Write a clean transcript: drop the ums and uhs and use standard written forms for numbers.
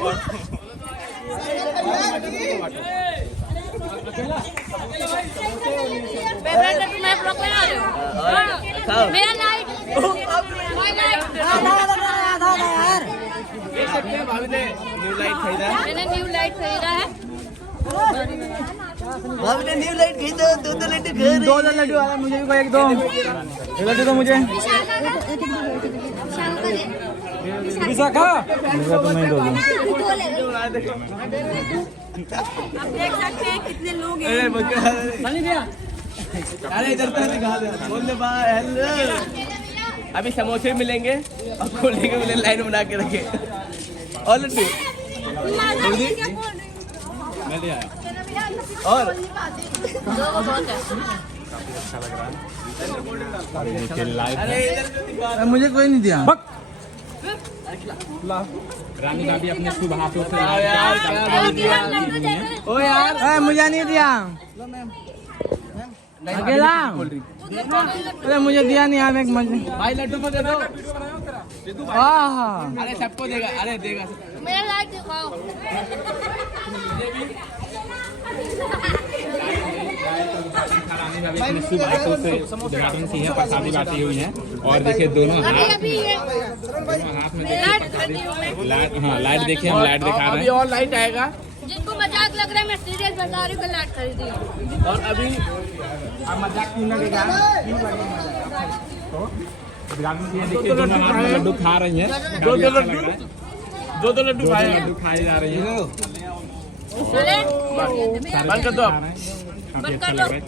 मेरा लाइट भाभी ने न्यू लाइट खरीदा। मैंने न्यू लाइट खरीदा है। भाभी ने न्यू लाइट खरीदा। दो लड्डू खा रहे। दो लड्डू आया मुझे भी, एक दो लड्डू तो मुझे विशाखा तो नहीं दो। आप देख सकते हैं कितने लोग हैं। अरे इधर तो दिखा दे। बोल दे बाय हेलो। अभी समोसे मिलेंगे और खोले के मिले, लाइन बना के रखे। और लड्डू मैं ले आया। और अरे मुझे कोई नहीं दिया। रानी का भी अपने शुभ हाथों से ओ यार मुझे नहीं दिया अकेला। अरे मुझे दिया नहीं यार। एक मजे भाई लड्डू को दे दो। अरे सबको देगा। अरे देगा। मेरा लाइट दिखाओ। रानी का भी अपने शुभ हाथों से उद्घाटन की है, प्रसादी बांटी हुई है। और देखिए दोनों हाथ में लाइट देखिए, हम लाइट दिखा रहे हैं। और लाइट आएगा। जिनको मजाक लग रहा है मैं सीरियस बता रही हूँ, लाइट खरीदी। और अभी मजाक क्यों लगेगा? उद्घाटन किए, देखिए दोनों हाथ में लड्डू खा रही हैं। दो लड्डू खाए खाई जा रही है। अरे बंद कर दो। काफी अच्छा लग रहा है।